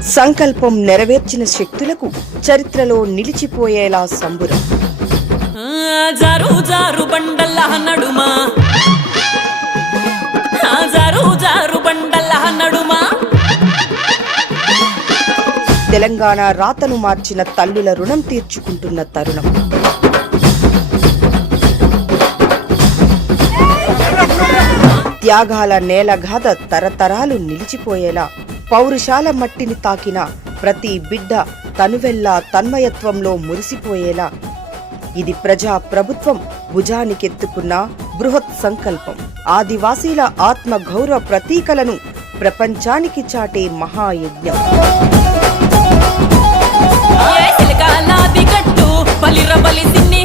సంకల్పం నెరవేర్చిన శక్తులకు చరిత్రలో నిలిచిపోయేలా సంబురం. జారు జారు బండల నడుమా, జారు జారు బండల నడుమా. తెలంగాణ రాతను మార్చిన తల్లుల రుణం తీర్చుకుంటున్న తరుణం. త్యాగాల నేలగాథ తరతరాలు నిలిచిపోయేలా పౌరుషాల మట్టిని తాకిన ప్రతి బిడ్డ తనువెల్లా తన్మయత్వంలో మురిసిపోయేలా ఇది ప్రజా ప్రభుత్వం భుజానికెత్తుకున్న బృహత్ సంకల్పం. ఆదివాసీల ఆత్మ గౌరవ ప్రతీకలను ప్రపంచానికి చాటే మహాయజ్ఞం. బలిరబలి సిన్ని